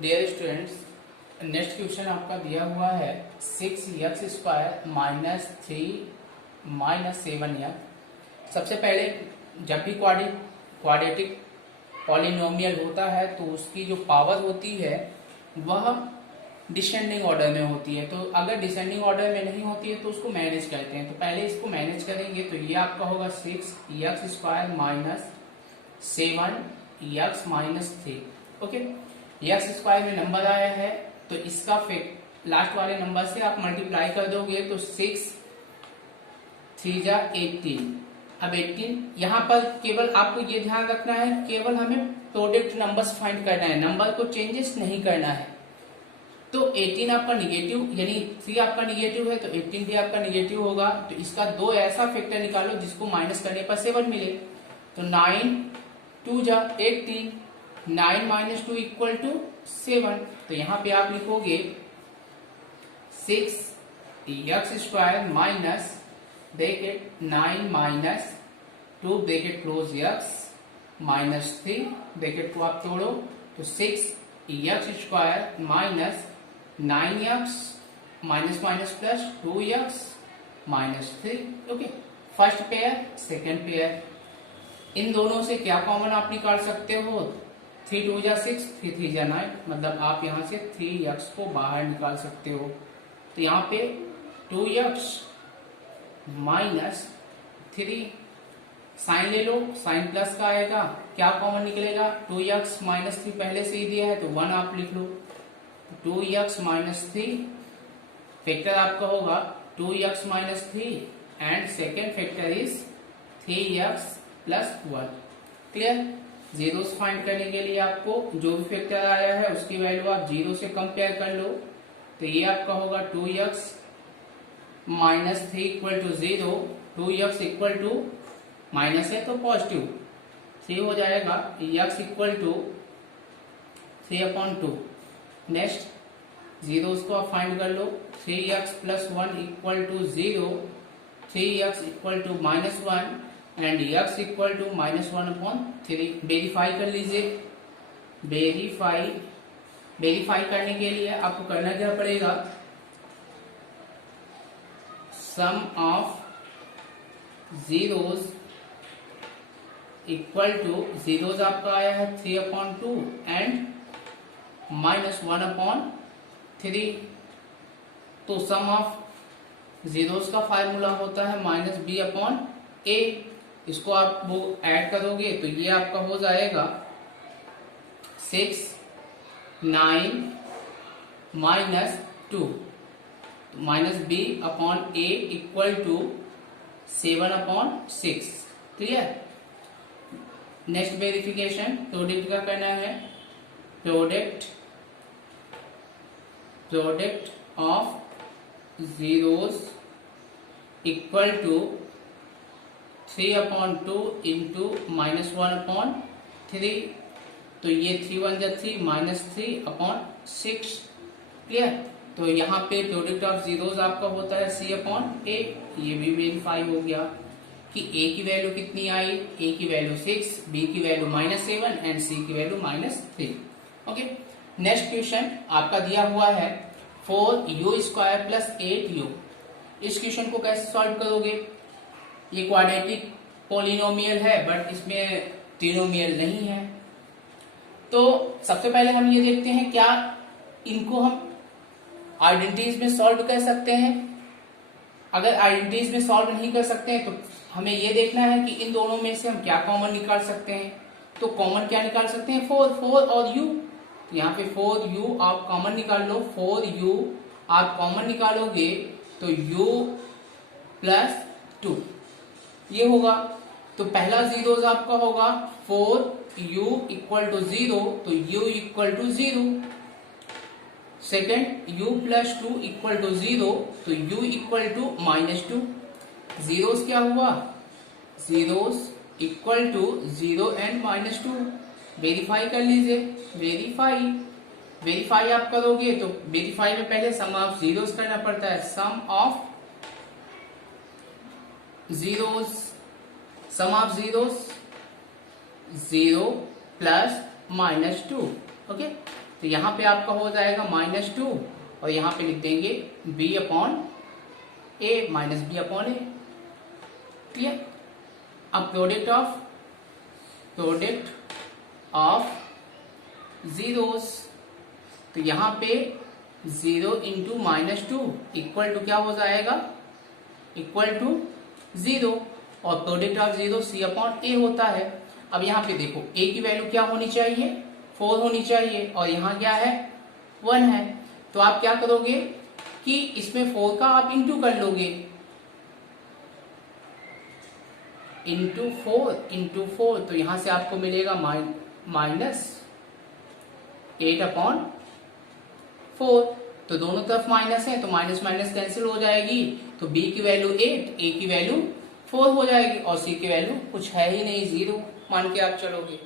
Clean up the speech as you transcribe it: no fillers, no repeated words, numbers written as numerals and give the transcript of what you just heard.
Dear students, next question आपका दिया हुआ है 6x² माइनस 3 माइनस 7x। सबसे पहले जब भी क्वाड्रेटिक पॉलिनोमियल होता है तो उसकी जो पावर होती है वह डिसेंडिंग ऑर्डर में होती है। तो अगर डिसेंडिंग ऑर्डर में नहीं होती है तो उसको मैनेज करते हैं। तो पहले इसको मैनेज करेंगे तो ये आपका होगा 6x² minus 7x minus 3। Okay, x² में नंबर आया है तो इसका लास्ट वाले नंबर से आप मल्टीप्लाई कर दोगे तो 6 3 जा 18। अब 18 यहाँ पर केवल आपको ये ध्यान रखना है, केवल हमें प्रोडक्ट नंबर्स फाइंड करना है, नंबर को चेंजेस नहीं करना है। तो 18 आपका निगेटिव, यानी 3 आपका निगेटिव है तो 18 भी आपका निगेटिव होगा। तो इसका दो ऐसा फैक्टर निकालो जिसको माइनस करने पर 7 मिले। तो 9 2 जा 18, 9 माइनस 2 इक्वल टू 7। तो यहाँ पे आप लिखोगे 6x² minus bracket 9 minus 2 bracket close x minus 3 bracket को आप तोड़ो तो 6x² minus 9x minus minus plus 2x minus 3। Okay, first pair second pair, इन दोनों से क्या कॉमन आप निकाल सकते हो? 3 2 जा 6, 3 3 जा 9, मतलब आप यहां से 3x को बाहर निकाल सकते हो। तो यहाँ पे 2x माइनस 3, साइन ले लो, साइन प्लस का आएगा, क्या कॉमन निकलेगा? 2x माइनस 3 पहले से ही दिया है तो 1 आप लिख लो। 2x माइनस 3 फैक्टर आपका होगा 2x minus 3 and second factor is 3x plus 1। Clear? Zeros find करने के लिए आपको जो भी फैक्टर आया है उसकी वैल्यू आप 0 से कंपेयर कर लो। तो ये आपका होगा 2x minus 3 equal to 0, 2x equal to minus है तो पॉजिटिव 3 हो जाएगा, x equal to 3/2। Next zeros को आप फाइंड कर लो, 3x plus 1 equal to 0, 3x equal to minus 1 and x equal to minus 1/3। Verify कर लीजिए। वेरीफाई करने के लिए आपको करना क्या पड़ेगा? Sum of zeros equal to, zeros आपका आया है 3/2 एंड माइनस 1/3। तो सम ऑफ जीरोस का फार्मूला होता है माइनस b/a। इसको आप वो ऐड करोगे तो ये आपका हो जाएगा 6 9 माइनस 2, तो minus b/a equal to 7/6। Clear? Next verification product का करना है। Product of zeros equal to 3/2 into minus 1/3। तो ये 3 1 जा 3 माइनस 3/6। क्लियर? तो यहाँ पे प्रोडक्ट ऑफ जीरोस आपका होता है c/a। ये भी वेरीफाई हो गया कि a की वैल्यू कितनी आई? a की वैल्यू 6, b की वैल्यू -7 एंड c की वैल्यू -3। ओके, नेक्स्ट क्वेश्चन आपका दिया हुआ है 4u² प्लस 8u। इस क्वेश्चन को कैसे सॉल्व करोगे? ये क्वाड्रेटिक पॉलिनोमियल है बट इसमें ट्रिनोमियल नहीं है। तो सबसे पहले हम ये देखते हैं क्या इनको हम आइडेंटिटीज में सॉल्व कर सकते हैं। अगर आइडेंटिटीज में सॉल्व नहीं कर सकते हैं तो हमें ये देखना है कि इन दोनों में से हम क्या कॉमन निकाल सकते हैं। तो कॉमन क्या निकाल सकते हैं? 4 और u। यहाँ पे 4u आप कॉमन निकाल लो। 4u आप कॉमन निकालोगे तो u प्लस 2 ये होगा। तो पहला जीरोस आपका होगा 4u इक्वल टू 0, तो u equal to 0। Second u plus 2 equal to 0, तो u इक्वल टू -2। जीरोस क्या हुआ? Zeros equal to 0 and -2। Verify कर लीजिए। वेरीफाई आप करोगे तो वेरीफाई में पहले सम ऑफ जीरोस करना पड़ता है। सम ऑफ जीरोस 0 प्लस -2। ओके, तो यहाँ पे आपका हो जाएगा -2 और यहाँ पे लिख देंगे b upon a minus b upon a। Clear. अब प्रोडक्ट ऑफ जीरोस, तो यहाँ पे 0 इंटू -2 इक्वल टू क्या हो जाएगा, इक्वल टू 0 और product of zero c upon a होता है। अब यहाँ पे देखो a की वैल्यू क्या होनी चाहिए, 4 होनी चाहिए और यहाँ क्या है 1 है। तो आप क्या करोगे कि इसमें 4 का आप इंटू कर लोगे, इंटू 4 तो यहां से आपको मिलेगा -8 अपॉन 4। तो दोनों तरफ माइनस है तो माइनस माइनस कैंसिल हो जाएगी, तो b की वैल्यू 8, a की वैल्यू 4 हो जाएगी और c की वैल्यू कुछ है ही नहीं, 0 मान के आप चलोगे।